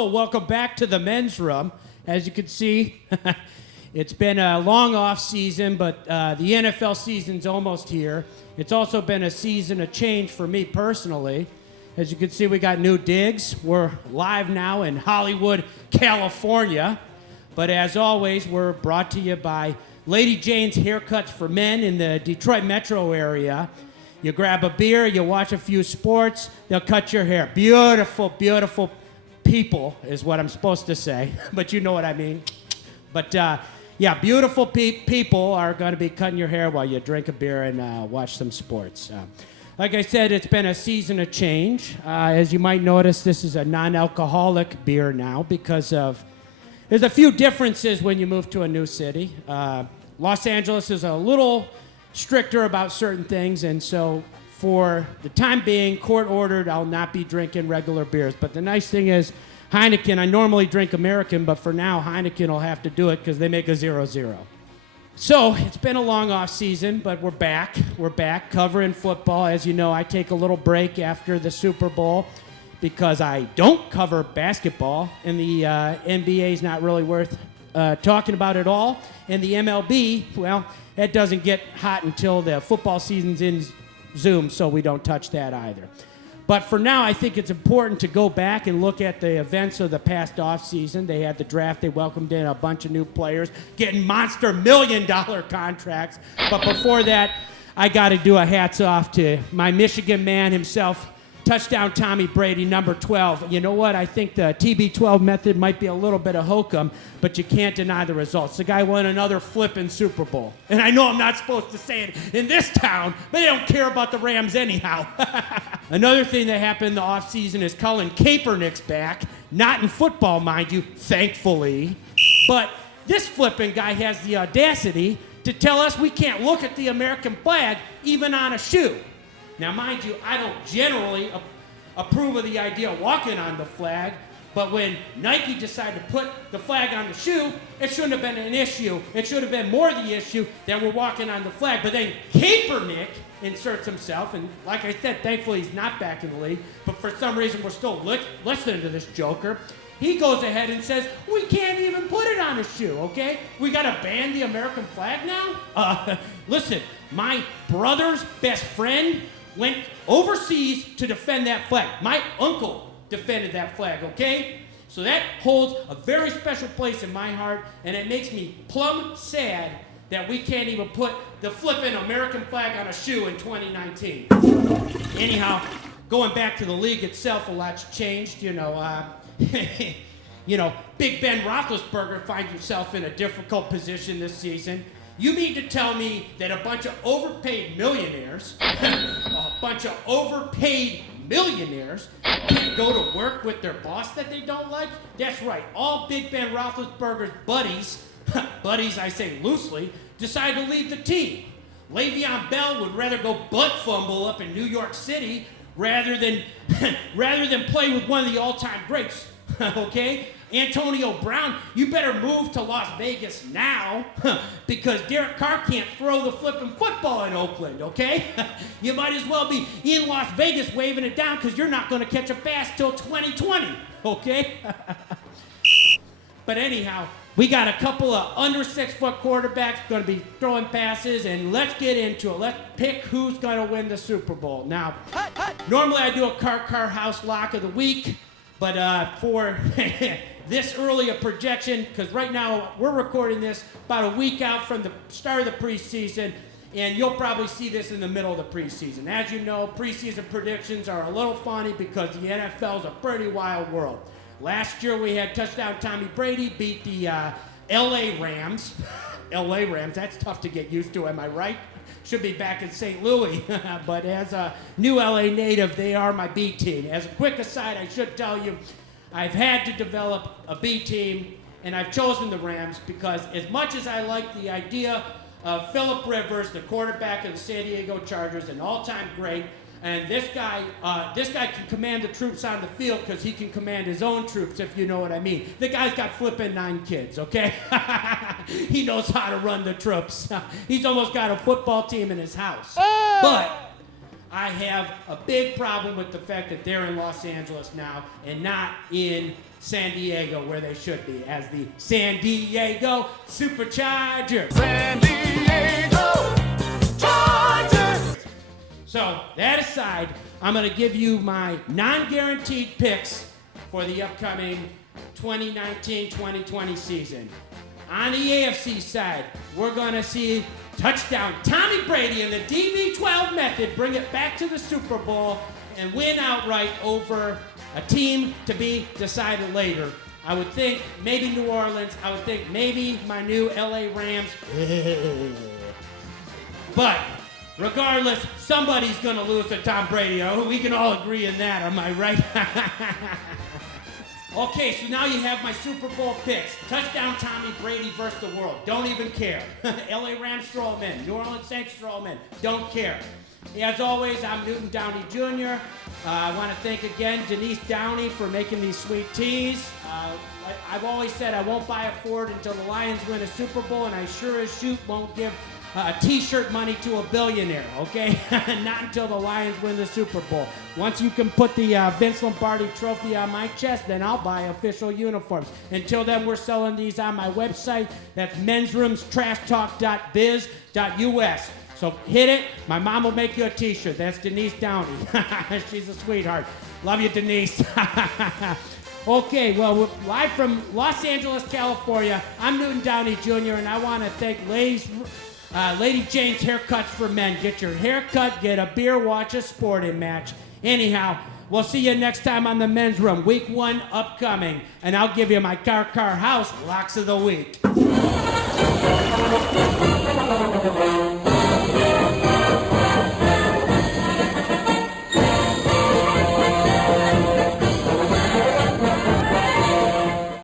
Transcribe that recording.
Hello, welcome back to the men's room. As you can see, it's been a long off season, but the NFL season's almost here. It's also been a season of change for me personally. As you can see, we got new digs. We're live now in Hollywood, California. But as always, we're brought to you by Lady Jane's Haircuts for Men in the Detroit metro area. You grab a beer, you watch a few sports, they'll cut your hair. Beautiful, beautiful people is what I'm supposed to say, but you know what I mean. But yeah, beautiful people are going to be cutting your hair while you drink a beer and watch some sports. Like I said, it's been a season of change. As you might notice, this is a non-alcoholic beer now because of there's a few differences when you move to a new city. Los Angeles is a little stricter about certain things, and so for the time being, court-ordered, I'll not be drinking regular beers. But the nice thing is, Heineken, I normally drink American, but for now, Heineken will have to do it because they make a 0-0. So it's been a long off season, but we're back. We're back covering football. As you know, I take a little break after the Super Bowl because I don't cover basketball, and the NBA is not really worth talking about at all. And the MLB, well, that doesn't get hot until the football season's in Zoom, so we don't touch that either. But for now, I think it's important to go back and look at the events of the past offseason. They had the draft. They welcomed in a bunch of new players, getting monster $1 million contracts. But before that, I got to do a hats off to my Michigan man himself, touchdown Tommy Brady, number 12. You know what? I think the TB12 method might be a little bit of hokum, but you can't deny the results. The guy won another flipping Super Bowl. And I know I'm not supposed to say it in this town, but they don't care about the Rams anyhow. Another thing that happened in the offseason is Colin Kaepernick's back. Not in football, mind you, thankfully. But this flipping guy has the audacity to tell us we can't look at the American flag even on a shoe. Now, mind you, I don't generally approve of the idea of walking on the flag, but when Nike decided to put the flag on the shoe, it shouldn't have been an issue. It should have been more the issue that we're walking on the flag. But then Kaepernick inserts himself, and like I said, thankfully he's not back in the league, but for some reason we're still listening to this joker. He goes ahead and says, we can't even put it on a shoe, okay? We gotta ban the American flag now? Listen, my brother's best friend went overseas to defend that flag. My uncle defended that flag, okay? So that holds a very special place in my heart, and it makes me plumb sad that we can't even put the flippin' American flag on a shoe in 2019. Anyhow, going back to the league itself, a lot's changed. You know, Big Ben Roethlisberger finds himself in a difficult position this season. You mean to tell me that a bunch of overpaid millionaires, can't go to work with their boss that they don't like? That's right, all Big Ben Roethlisberger's buddies, I say loosely, decide to leave the team. Le'Veon Bell would rather go butt fumble up in New York City rather than play with one of the all-time greats, okay? Antonio Brown, you better move to Las Vegas now because Derek Carr can't throw the flipping football in Oakland, okay? You might as well be in Las Vegas waving it down because you're not going to catch a pass till 2020, okay? But anyhow, we got a couple of under 6-foot quarterbacks going to be throwing passes, and let's get into it. Let's pick who's going to win the Super Bowl. Now, normally I do a Car House Lock of the Week, but for this early a projection, because right now we're recording this about a week out from the start of the preseason, and you'll probably see this in the middle of the preseason. As you know, preseason predictions are a little funny because the NFL is a pretty wild world. Last year we had touchdown Tommy Brady beat the LA Rams. LA Rams, that's tough to get used to, am I right? Should be back in St. Louis. But as a new LA native, they are my B team. As a quick aside, I should tell you, I've had to develop a B team, and I've chosen the Rams because as much as I like the idea of Phillip Rivers, the quarterback of the San Diego Chargers, an all-time great, and this guy can command the troops on the field because he can command his own troops, if you know what I mean. The guy's got flipping 9 kids, okay? He knows how to run the troops. He's almost got a football team in his house. But I have a big problem with the fact that they're in Los Angeles now and not in San Diego where they should be as the San Diego Superchargers. San Diego Chargers. So that aside, I'm going to give you my non-guaranteed picks for the upcoming 2019-2020 season. On the AFC side, we're going to see touchdown Tommy Brady in the DB12 method bring it back to the Super Bowl and win outright over a team to be decided later. I would think maybe New Orleans. I would think maybe my new LA Rams. But regardless, somebody's going to lose to Tom Brady. Oh, we can all agree in that, am I right? Okay, so now you have my Super Bowl picks. Touchdown Tommy Brady versus the world. Don't even care. LA Rams, throw them in. New Orleans Saints, throw them in. Don't care. As always, I'm Newton Downey Jr. I want to thank again Denise Downey for making these sweet teas. I've always said I won't buy a Ford until the Lions win a Super Bowl, and I sure as shoot won't give T-shirt money to a billionaire, okay? Not until the Lions win the Super Bowl. Once you can put the Vince Lombardi trophy on my chest, then I'll buy official uniforms. Until then, we're selling these on my website. That's mensroomstrashtalk.biz.us. So hit it. My mom will make you a T-shirt. That's Denise Downey. She's a sweetheart. Love you, Denise. Okay, well, we're live from Los Angeles, California. I'm Newton Downey Jr., and I want to thank Lady Jane's Haircuts for Men. Get your hair cut, get a beer, watch a sporting match. Anyhow, we'll see you next time on the Men's Room. Week 1 upcoming, and I'll give you my car house locks of the week.